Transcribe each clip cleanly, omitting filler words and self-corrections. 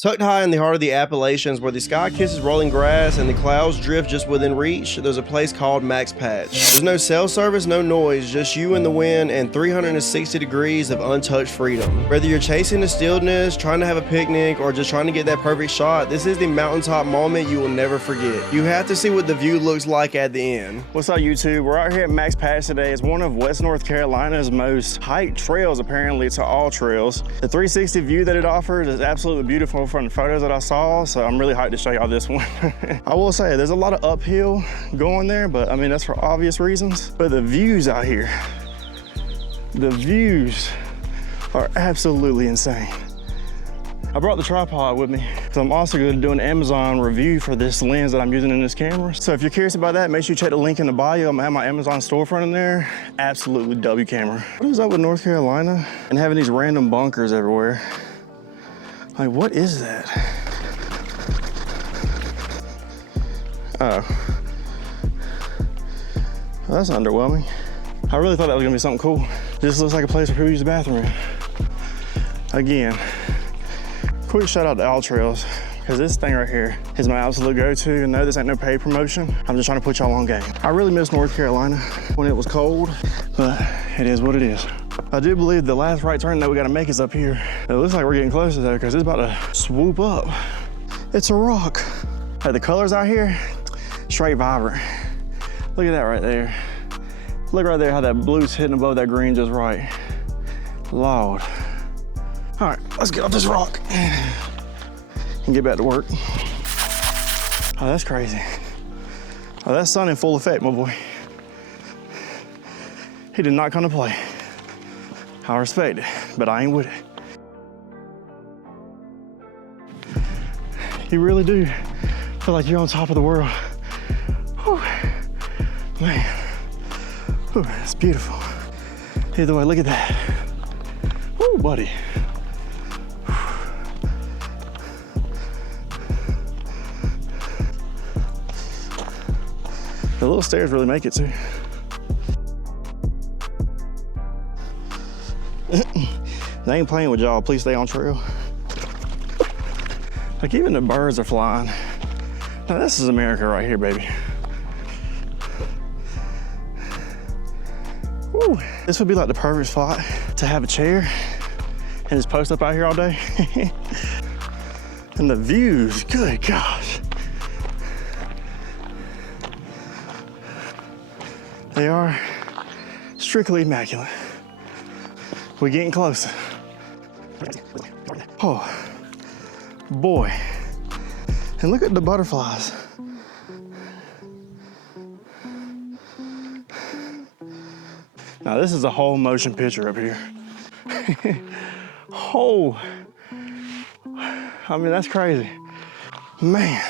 Tucked high in the heart of the Appalachians, where the sky kisses rolling grass and the clouds drift just within reach, there's a place called Max Patch. There's no cell service, no noise, just you and the wind and 360 degrees of untouched freedom. Whether you're chasing the stillness, trying to have a picnic, or just trying to get that perfect shot, this is the mountaintop moment you will never forget. You have to see what the view looks like at the end. What's up, YouTube? We're out here at Max Patch today. It's one of West North Carolina's most hiked trails, apparently, to all trails. The 360 view that it offers is absolutely beautiful from the photos that I saw, so I'm really hyped to show y'all this one. I will say, there's a lot of uphill going there, but I mean, that's for obvious reasons. But the views out here, the views are absolutely insane. I brought the tripod with me, so I'm also going to do an Amazon review for this lens that I'm using in this camera. So if you're curious about that, make sure you check the link in the bio. I'm gonna have my Amazon storefront in there. Absolutely W camera. What is up with North Carolina and having these random bunkers everywhere? Like, what is that? Oh. Well, that's underwhelming. I really thought that was gonna be something cool. This looks like a place where people use the bathroom. Again, quick shout out to All Trails, because this thing right here is my absolute go-to. And no, this ain't no paid promotion. I'm just trying to put y'all on game. I really miss North Carolina when it was cold, but it is what it is. I do believe the last right turn that we gotta make is up here. It looks like we're getting closer though, because it's about to swoop up. It's a rock. Hey, the colors out here, straight vibrant. Look at that right there. Look right there how that blue's hitting above that green just right. Lord. All right, let's get off this rock and get back to work. Oh, that's crazy. Oh, that's sun in full effect, my boy. He did not come to play. I respect it, but I ain't with it. You really do feel like you're on top of the world. Whew. Man, whew, it's beautiful. Either way, look at that. Woo, buddy. The little stairs really make it too. They ain't playing with y'all. Please stay on trail. Like, even the birds are flying. Now this is America right here, baby. Woo. This would be like the perfect spot to have a chair and just post up out here all day. And the views, good gosh. They are strictly immaculate. We're getting closer. Oh, boy. And look at the butterflies. Now this is a whole motion picture up here. Oh, I mean, that's crazy. Man,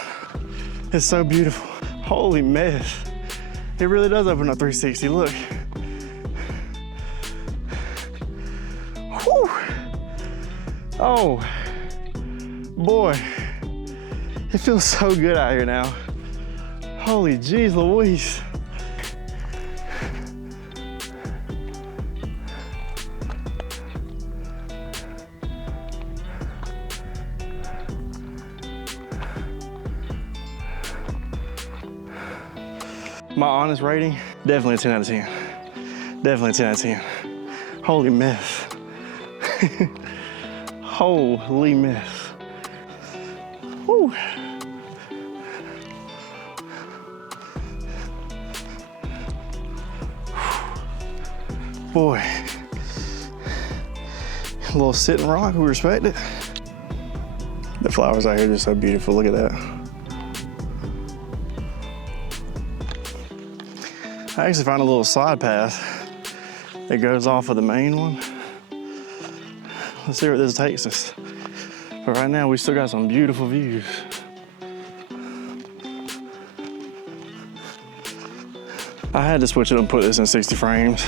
it's so beautiful. Holy mess. It really does open up 360, look. Whew. Oh, boy. It feels so good out here now. Holy jeez Louise. My honest rating, definitely a 10 out of 10. Definitely a 10 out of 10. Holy mess. Holy mess. Whew. Boy. A little sitting rock, we respect it. The flowers out here are just so beautiful, look at that. I actually found a little side path that goes off of the main one. Let's see where this takes us. But right now, we still got some beautiful views. I had to switch it up and put this in 60 frames.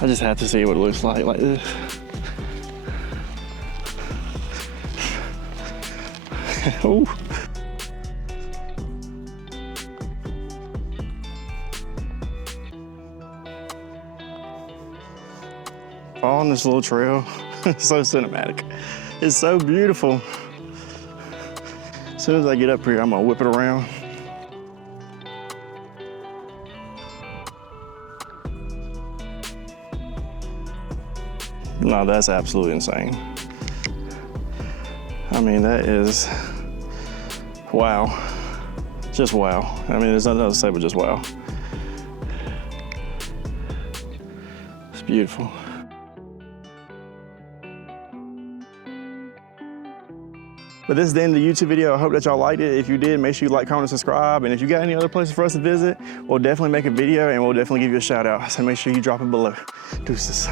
I just had to see what it looks like this. Ooh. On this little trail, it's so cinematic. It's so beautiful. As soon as I get up here, I'm gonna whip it around. No, that's absolutely insane. I mean, that is, wow. Just wow. I mean, there's nothing else to say but just wow. It's beautiful. But this is the end of the YouTube video. I hope that y'all liked it. If you did, make sure you like, comment, and subscribe. And if you got any other places for us to visit, we'll definitely make a video and we'll definitely give you a shout out. So make sure you drop it below. Deuces.